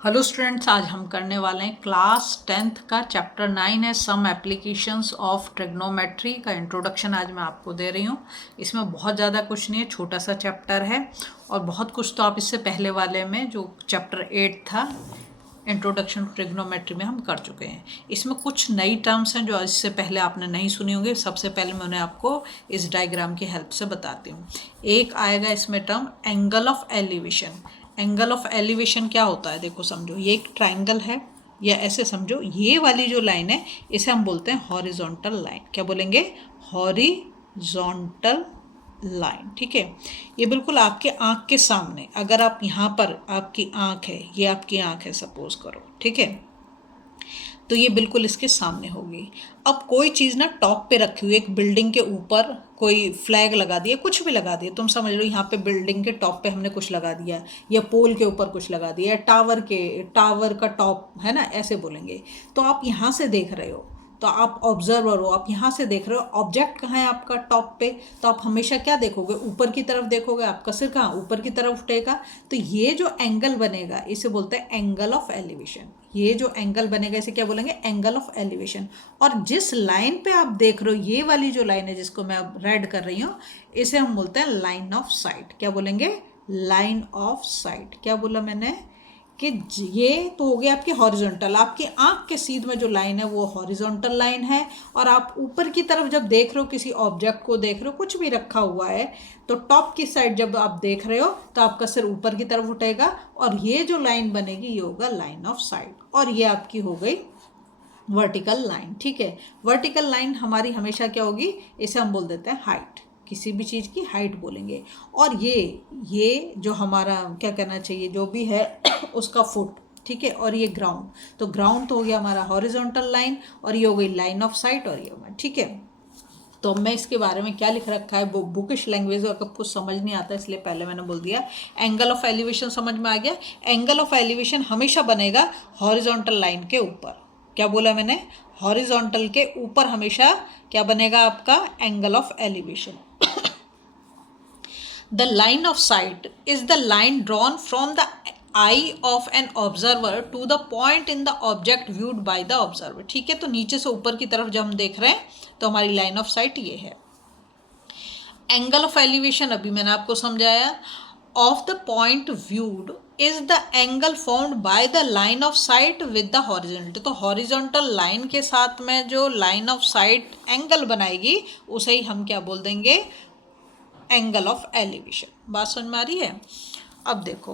Hello students, आज हम करने वाले हैं क्लास 10th का चैप्टर 9 है सम एप्लीकेशंस ऑफ ट्रिग्नोमेट्री का इंट्रोडक्शन आज मैं आपको दे रही हूँ। इसमें बहुत ज़्यादा कुछ नहीं है, छोटा सा चैप्टर है और बहुत कुछ तो आप इससे पहले वाले में जो चैप्टर 8 था इंट्रोडक्शन टू ट्रिग्नोमेट्री में हम कर चुके हैं। इसमें कुछ नई टर्म्स हैं जो इससे पहले आपने नहीं सुनी होंगी। सबसे पहले मैं उन्हें आपको इस डायग्राम की हेल्प से बताती हूँ। एक आएगा इसमें term angle of elevation. Angle of elevation क्या होता है, देखो समझो, ये एक ट्राइंगल है या ऐसे समझो, ये वाली जो लाइन है इसे हम बोलते हैं हॉरिजॉन्टल लाइन। क्या बोलेंगे? Horizontal line. ठीक है, ये बिल्कुल आपके आँख के सामने, अगर आप यहाँ पर, आपकी आँख है, ये आपकी आँख है सपोज करो, ठीक है, तो ये बिल्कुल इसके सामने होगी। अब कोई चीज़ ना टॉप पे रखी हुई, एक बिल्डिंग के ऊपर कोई फ्लैग लगा दिया, कुछ भी लगा दिया, तुम समझ लो यहाँ पे बिल्डिंग के टॉप पे हमने कुछ लगा दिया, या पोल के ऊपर कुछ लगा दिया, टावर का टॉप है ना, ऐसे बोलेंगे। तो आप यहाँ से देख रहे हो, तो आप ऑब्जर्वर हो, आप यहाँ से देख रहे हो, ऑब्जेक्ट कहाँ है आपका? टॉप पे। तो आप हमेशा क्या देखोगे? ऊपर की तरफ देखोगे, आपका सिर कहाँ? ऊपर की तरफ उठेगा। तो ये जो एंगल बनेगा इसे बोलते हैं एंगल ऑफ एलिवेशन। ये जो एंगल बनेगा इसे क्या बोलेंगे? Angle of elevation. और जिस लाइन पे आप देख रहे हो, ये वाली जो लाइन है जिसको मैं अब रेड कर रही हूँ, इसे हम बोलते हैं लाइन ऑफ साइट। क्या बोलेंगे? Line of site. क्या बोला मैंने? कि ये तो हो गया आपकी हॉरिजॉन्टल, आपकी आंख के सीध में जो लाइन है वो हॉरिजॉन्टल लाइन है। और आप ऊपर की तरफ जब देख रहे हो, किसी ऑब्जेक्ट को देख रहे हो, कुछ भी रखा हुआ है, तो टॉप की साइड जब आप देख रहे हो तो आपका सिर ऊपर की तरफ उठेगा और ये जो लाइन बनेगी ये होगा लाइन ऑफ साइट। और ये आपकी हो गई वर्टिकल लाइन। ठीक है, वर्टिकल लाइन हमारी हमेशा क्या होगी? इसे हम बोल देते हैं हाइट। किसी भी चीज़ की हाइट बोलेंगे। और ये जो हमारा क्या कहना चाहिए, जो भी है उसका फुट। ठीक है, और ये ग्राउंड, तो ग्राउंड तो हो गया हमारा हॉरिजॉन्टल लाइन, और ये हो गई लाइन ऑफ साइट, और ये होगा। ठीक है, तो मैं इसके बारे में क्या लिख रखा है, वो बुकिश लैंग्वेज अगर कुछ समझ नहीं आता, इसलिए पहले मैंने बोल दिया। एंगल ऑफ एलिवेशन समझ में आ गया। एंगल ऑफ एलिवेशन हमेशा बनेगा हॉरिजॉन्टल लाइन के ऊपर। क्या बोला मैंने? हॉरिजॉन्टल के ऊपर हमेशा क्या बनेगा आपका? Angle of elevation. The line of sight is the line drawn from the eye of an observer to the point in the object viewed by the observer। ठीक है, तो नीचे से ऊपर की तरफ जब हम देख रहे हैं तो हमारी लाइन ऑफ साइट ये है। एंगल ऑफ एलिवेशन अभी मैंने आपको समझाया। Of the point viewed is the angle formed by the line of site with the horizontal. तो हॉरिजॉन्टल लाइन के साथ में जो लाइन ऑफ साइट एंगल बनाएगी उसे ही हम क्या बोल देंगे? Angle of elevation. बात समझ में आ रही है? अब देखो,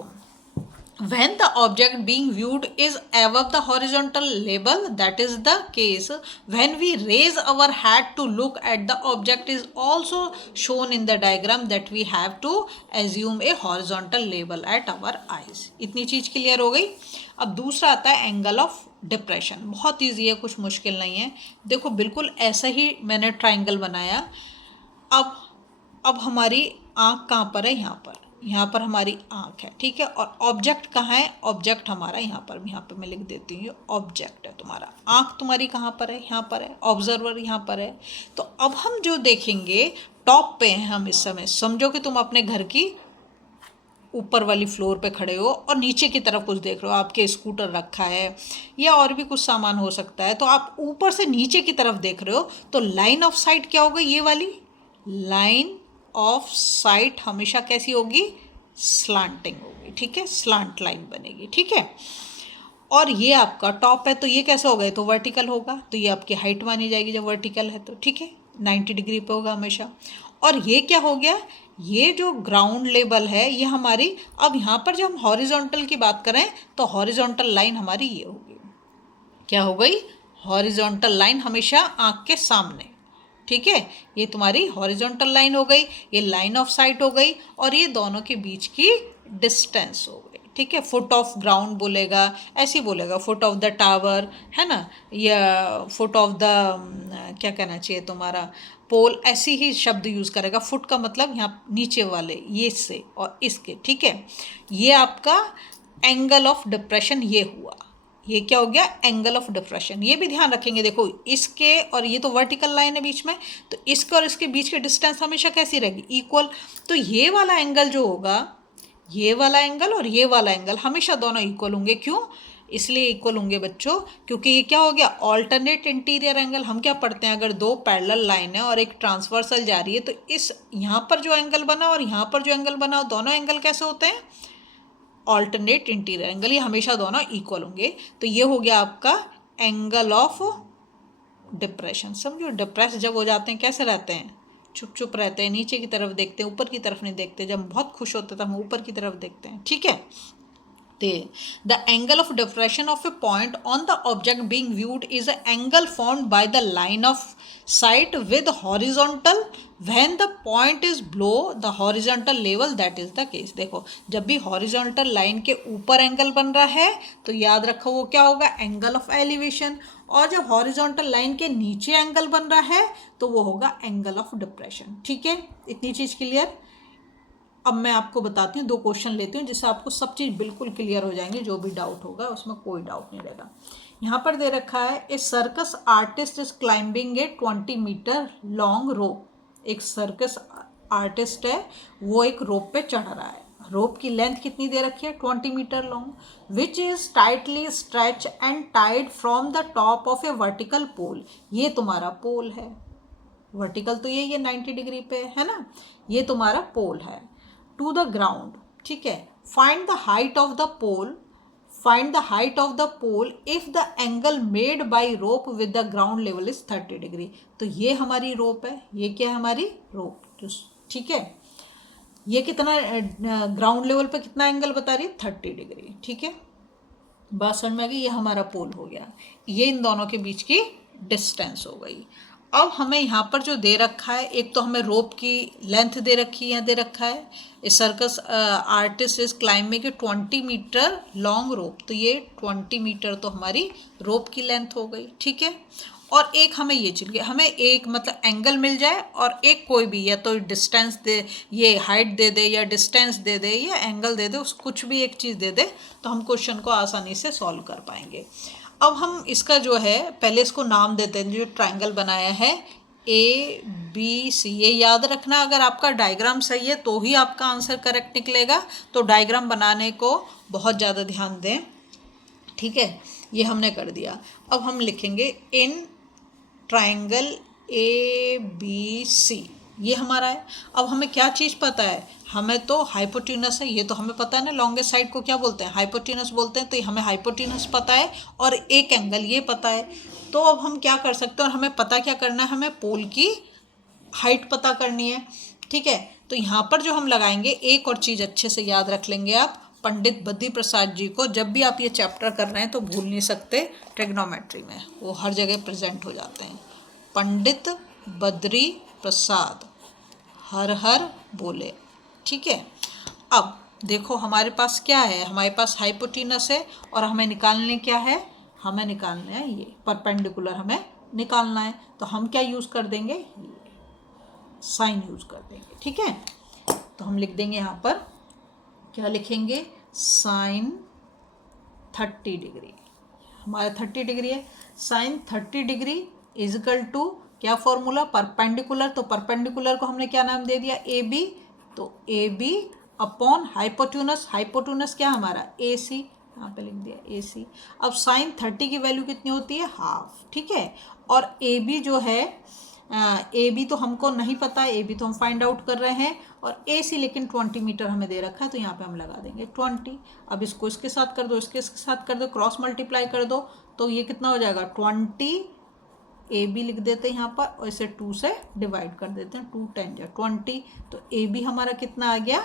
when the object being viewed is above the horizontal level, that is the case when we raise our head to look at the object is also shown in the diagram that we have to assume a horizontal level at our eyes। इतनी चीज clear हो गई। अब दूसरा आता है angle of depression. बहुत easy है, कुछ मुश्किल नहीं है। देखो बिल्कुल ऐसा ही मैंने ट्राइंगल बनाया। अब हमारी आँख कहाँ पर है? यहाँ पर हमारी आँख है। ठीक है, और ऑब्जेक्ट कहाँ है? ऑब्जेक्ट हमारा यहाँ पर मैं लिख देती हूँ, ऑब्जेक्ट है तुम्हारा। आँख तुम्हारी कहाँ पर है? यहाँ पर है। ऑब्जर्वर यहाँ पर है। तो अब हम जो देखेंगे, टॉप पे हैं हम इस समय। समझो कि तुम अपने घर की ऊपर वाली फ्लोर पे खड़े हो और नीचे की तरफ कुछ देख रहे हो, आपके स्कूटर रखा है या और भी कुछ सामान हो सकता है, तो आप ऊपर से नीचे की तरफ देख रहे हो। तो लाइन ऑफ साइट क्या होगी? ये वाली लाइन ऑफ साइट हमेशा कैसी होगी? स्लांटिंग होगी। ठीक है, स्लांट लाइन बनेगी। ठीक है, और ये आपका टॉप है तो ये कैसे होगा? तो वर्टिकल होगा, तो ये आपकी हाइट मानी जाएगी जब वर्टिकल है तो। ठीक है, 90 डिग्री पे होगा हमेशा। और ये क्या हो गया? ये जो ग्राउंड लेवल है ये हमारी, अब यहाँ पर जब हम हॉरिजॉन्टल की बात करें तो हॉरिजॉन्टल लाइन हमारी ये होगी। क्या हो गई? हॉरिजॉन्टल लाइन हमेशा आँख के सामने। ठीक है, ये तुम्हारी हॉरिजॉन्टल लाइन हो गई, ये लाइन ऑफ साइट हो गई, और ये दोनों के बीच की डिस्टेंस हो गई। ठीक है, फुट ऑफ ग्राउंड बोलेगा, ऐसे ही बोलेगा, फुट ऑफ द टावर, है ना, या फुट ऑफ द क्या कहना चाहिए तुम्हारा, पोल, ऐसे ही शब्द यूज़ करेगा। फुट का मतलब यहाँ नीचे वाले, ये से और इसके। ठीक है, ये आपका एंगल ऑफ डिप्रेशन ये हुआ। ये क्या हो गया? Angle of diffraction. ये भी ध्यान रखेंगे, देखो इसके और ये तो वर्टिकल लाइन है बीच में, तो इसके और इसके बीच की डिस्टेंस हमेशा कैसी रहेगी? इक्वल। तो ये वाला एंगल जो होगा ये वाला एंगल और ये वाला एंगल हमेशा दोनों इक्वल होंगे। क्यों? इसलिए इक्वल होंगे बच्चों क्योंकि ये क्या हो गया, ऑल्टरनेट इंटीरियर एंगल। हम क्या पढ़ते हैं, अगर दो पैरेलल लाइन है और एक ट्रांसवर्सल जा रही है तो इस यहाँ पर जो एंगल बना और यहाँ पर जो एंगल बना दोनों एंगल कैसे होते हैं, ऑल्टरनेट इंटीरियर एंगल। ये हमेशा दोनों इक्वल होंगे। तो ये हो गया आपका एंगल ऑफ डिप्रेशन। समझो, डिप्रेस जब हो जाते हैं कैसे रहते हैं, चुप चुप रहते हैं, नीचे की तरफ देखते हैं, ऊपर की तरफ नहीं देखते। जब बहुत खुश होते हैं तब हम ऊपर की तरफ देखते हैं। ठीक है, the angle of depression of a point on the object being viewed is an angle formed by the line of sight with horizontal when the point is below the horizontal level, that is the case। देखो, जब भी horizontal line के ऊपर angle बन रहा है तो याद रखो वो क्या होगा, एंगल ऑफ एलिवेशन। और जब हॉरिजॉन्टल लाइन के नीचे एंगल बन रहा है तो वो होगा एंगल ऑफ डिप्रेशन। ठीक है, इतनी चीज़ क्लियर। अब मैं आपको बताती हूँ, दो क्वेश्चन लेती हूँ जिससे आपको सब चीज़ बिल्कुल क्लियर हो जाएंगे, जो भी डाउट होगा उसमें कोई डाउट नहीं रहेगा। यहाँ पर दे रखा है a circus artist is climbing a 20 metre long rope. एक सर्कस आर्टिस्ट है, वो एक रोप पे चढ़ रहा है। रोप की लेंथ कितनी दे रखी है, 20 metre long, which is tightly stretch and tied from the top of a vertical pole. ये तुम्हारा पोल है, वर्टिकल तो ये 90 डिग्री पे है ना, ये तुम्हारा पोल है, टू द ग्राउंड। ठीक है, find the height of the pole, find the height of the pole if the angle made by rope with the ground level is 30 degree. तो ये हमारी रोप है, ये क्या है, हमारी रोप। ठीक है, ये कितना ग्राउंड लेवल पे कितना एंगल बता रही है, 30 डिग्री। ठीक है, बात समझ में आ गई। ये हमारा पोल हो गया, ये इन दोनों के बीच की डिस्टेंस हो गई। अब हमें यहाँ पर जो दे रखा है, एक तो हमें रोप की लेंथ दे रखी है, दे रखा है a circus artist is climbing के 20 मीटर लॉन्ग रोप। तो ये 20 मीटर तो हमारी रोप की लेंथ हो गई। ठीक है, और एक हमें ये चाहिए, हमें एक मतलब एंगल मिल जाए और एक कोई भी, या तो डिस्टेंस दे, ये हाइट दे दे या डिस्टेंस दे दे या एंगल दे दे, उस कुछ भी एक चीज़ दे दे तो हम क्वेश्चन को आसानी से सॉल्व कर पाएंगे। अब हम इसका जो है पहले इसको नाम देते हैं, जो ट्राइंगल बनाया है ABC। ये याद रखना, अगर आपका डायग्राम सही है तो ही आपका आंसर करेक्ट निकलेगा, तो डायग्राम बनाने को बहुत ज़्यादा ध्यान दें। ठीक है, ये हमने कर दिया। अब हम लिखेंगे इन ट्राइंगल ABC, ये हमारा है। अब हमें क्या चीज़ पता है, हमें तो हाइपोटेनस है, ये तो हमें पता है ना, लॉन्गेस्ट साइड को क्या बोलते हैं, हाइपोटेनस बोलते हैं। तो हमें हाइपोटेनस पता है और एक एंगल ये पता है। तो अब हम क्या कर सकते हैं, और हमें पता क्या करना है, हमें पोल की हाइट पता करनी है। ठीक है, तो यहाँ पर जो हम लगाएंगे, एक और चीज़ अच्छे से याद रख लेंगे आप, पंडित बद्री प्रसाद जी को जब भी आप ये चैप्टर कर रहे हैं तो भूल नहीं सकते, ट्रिग्नोमेट्री में वो हर जगह प्रेजेंट हो जाते हैं। पंडित बद्री प्रसाद, हर हर बोले। ठीक है, अब देखो हमारे पास क्या है, हमारे पास हाइपोटेनस है और हमें निकालने क्या है, हमें निकालना है ये परपेंडिकुलर, हमें निकालना है। तो हम क्या यूज़ कर देंगे, ये साइन यूज़ कर देंगे। ठीक है, तो हम लिख देंगे यहाँ पर, क्या लिखेंगे, साइन 30 डिग्री। हमारा 30 डिग्री है, साइन 30 डिग्री इजकल टू क्या फॉर्मूला, परपेंडिकुलर। तो परपेंडिकुलर को हमने क्या नाम दे दिया, AB। तो AB अपॉन हाइपोटेनस, हाइपोटेनस क्या हमारा AC, यहाँ पे लिख दिया AC। अब साइन 30 की वैल्यू कितनी होती है, हाफ। ठीक है, और AB जो है, AB तो हमको नहीं पता है, AB तो हम फाइंड आउट कर रहे हैं, और AC लेकिन 20 मीटर हमें दे रखा है, तो यहाँ पे हम लगा देंगे 20। अब इसको इसके साथ कर दो, इसके साथ कर दो, क्रॉस मल्टीप्लाई कर दो, तो ये कितना हो जाएगा 20। AB लिख देते हैं यहाँ पर, और इसे 2 से डिवाइड कर देते हैं, 2 10 या 20। तो AB हमारा कितना आ गया,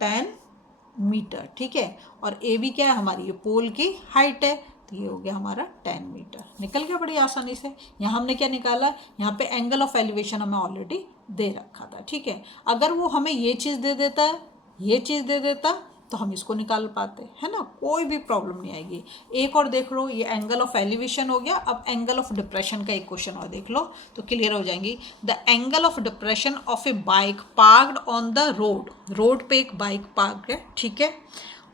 10 मीटर। ठीक है, और AB क्या है, हमारी ये पोल की हाइट है, तो ये हो गया हमारा 10 मीटर। निकल गया बड़ी आसानी से। यहाँ हमने क्या निकाला, यहाँ पे एंगल ऑफ एलिवेशन हमें ऑलरेडी दे रखा था। ठीक है, अगर वो हमें ये चीज़ दे देता, ये चीज़ दे देता, तो हम इसको निकाल पाते है ना, कोई भी प्रॉब्लम नहीं आएगी। एक और देख लो, ये एंगल ऑफ एलिवेशन हो गया। अब एंगल ऑफ डिप्रेशन का एक क्वेश्चन और देख लो तो क्लियर हो जाएंगी। The angle of depression of A bike parked on the road, road पे एक बाइक पार्क है। ठीक है,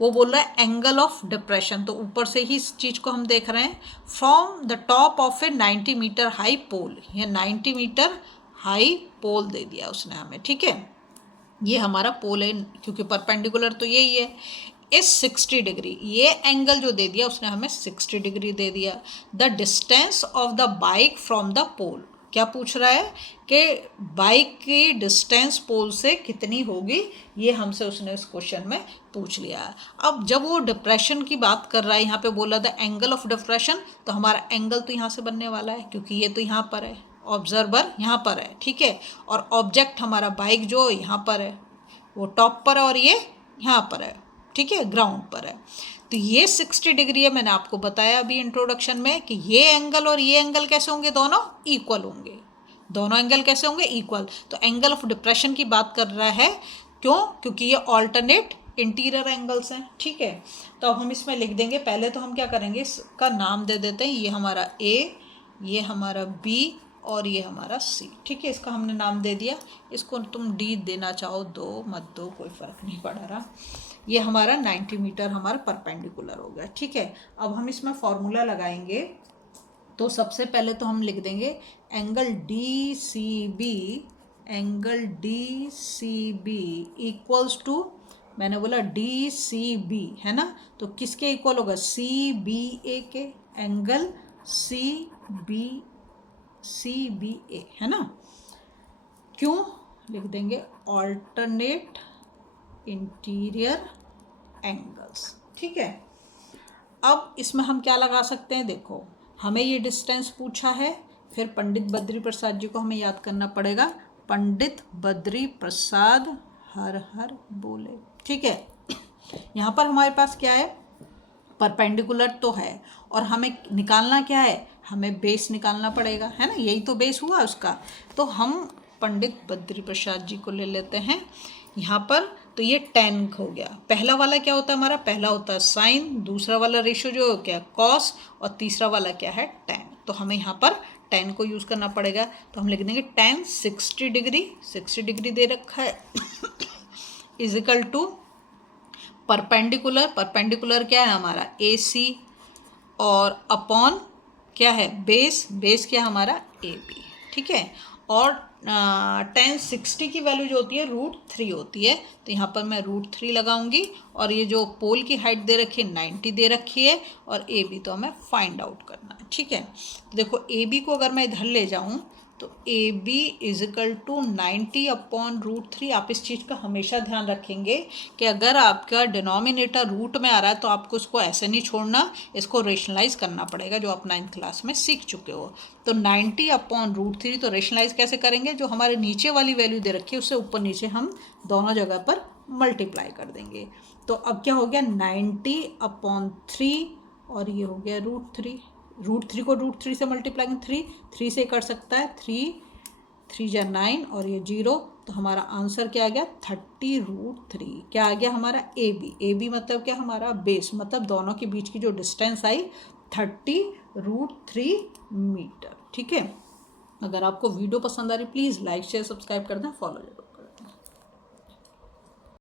वो बोल रहा है एंगल ऑफ डिप्रेशन, तो ऊपर से ही इस चीज़ को हम देख रहे हैं, from the top of a 90 metre high pole. ये 90 मीटर हाई पोल दे दिया उसने हमें। ठीक है, ये हमारा पोल है, क्योंकि परपेंडिकुलर तो यही है, इस 60 डिग्री, ये एंगल जो दे दिया उसने हमें 60 डिग्री दे दिया। The distance of the bike from the pole, क्या पूछ रहा है कि बाइक की डिस्टेंस पोल से कितनी होगी, ये हमसे उसने इस क्वेश्चन में पूछ लिया। अब जब वो डिप्रेशन की बात कर रहा है, यहाँ पे बोला द एंगल ऑफ डिप्रेशन, तो हमारा एंगल तो यहाँ से बनने वाला है, क्योंकि ये तो यहाँ पर है, ऑब्जर्वर यहाँ पर है, ठीक है, और ऑब्जेक्ट हमारा बाइक जो यहाँ पर है, वो टॉप पर है, और ये यहाँ पर है, ठीक है, ग्राउंड पर है। तो ये 60 डिग्री है, मैंने आपको बताया अभी इंट्रोडक्शन में कि ये एंगल और ये एंगल कैसे होंगे, दोनों इक्वल होंगे। दोनों एंगल कैसे होंगे, इक्वल। तो एंगल ऑफ डिप्रेशन की बात कर रहा है, क्यों, क्योंकि ये ऑल्टरनेट इंटीरियर एंगल्स हैं, ठीक है। तो अब हम इसमें लिख देंगे, पहले तो हम क्या करेंगे, इसका नाम दे देते हैं, ये हमारा ए, ये हमारा बी, और ये हमारा सी, ठीक है, इसका हमने नाम दे दिया। इसको तुम डी देना चाहो दो, मत दो, कोई फ़र्क नहीं पड़ रहा। ये हमारा 90 मीटर हमारा परपेंडिकुलर हो गया, ठीक है। अब हम इसमें फॉर्मूला लगाएंगे, तो सबसे पहले तो हम लिख देंगे angle D C B, angle D C B equals to, मैंने बोला डी सी बी है ना, तो किसके इक्वल होगा, सी बी ए के, एंगल सी बी ए है ना। क्यों लिख देंगे, ऑल्टरनेट इंटीरियर एंगल्स, ठीक है। अब इसमें हम क्या लगा सकते हैं, देखो हमें ये डिस्टेंस पूछा है, फिर पंडित बद्री प्रसाद जी को हमें याद करना पड़ेगा, पंडित बद्री प्रसाद हर हर बोले, ठीक है। यहाँ पर हमारे पास क्या है, परपेंडिकुलर तो है, और हमें निकालना क्या है, हमें बेस निकालना पड़ेगा, है ना, यही तो बेस हुआ उसका। तो हम पंडित बद्री प्रसाद जी को ले लेते हैं यहाँ पर। तो ये tan हो गया, पहला वाला क्या होता है हमारा, पहला होता है साइन, दूसरा वाला रेशियो जो क्या कॉस, और तीसरा वाला क्या है tan। तो हमें यहाँ पर tan को यूज़ करना पड़ेगा, तो हम लिख देंगे tan 60 डिग्री, 60 डिग्री दे रखा है is equal to perpendicular, perpendicular क्या है हमारा AC, और अपॉन क्या है बेस, बेस क्या है हमारा AB, ठीक है। और tan 60 की वैल्यू जो होती है √3 होती है, तो यहाँ पर मैं √3 लगाऊंगी, और ये जो पोल की हाइट दे रखी है 90 दे रखी है, और AB तो हमें फाइंड आउट करना है, ठीक है। तो देखो AB को अगर मैं इधर ले जाऊँ, तो AB is equal to 90 upon √3। आप इस चीज़ का हमेशा ध्यान रखेंगे कि अगर आपका डिनोमिनेटर रूट में आ रहा है तो आपको उसको ऐसे नहीं छोड़ना, इसको रेशनलाइज करना पड़ेगा, जो आप 9th क्लास में सीख चुके हो। तो 90 अपॉन √3, तो रेशनलाइज कैसे करेंगे, जो हमारे नीचे वाली वैल्यू दे रखी है उससे ऊपर नीचे हम दोनों जगह पर मल्टीप्लाई कर देंगे। तो अब क्या हो गया, 90 अपॉन 3, और ये हो गया √3 को √3 से मल्टीप्लाई करें, 3 से कर सकता है, 3 जा 9, और ये 0, तो हमारा आंसर क्या आ गया 30√3। क्या आ गया हमारा AB मतलब क्या हमारा बेस, मतलब दोनों के बीच की जो डिस्टेंस आई 30√3 मीटर, ठीक है। अगर आपको वीडियो पसंद आ रही प्लीज़ लाइक शेयर सब्सक्राइब कर दें, फॉलो जरूर।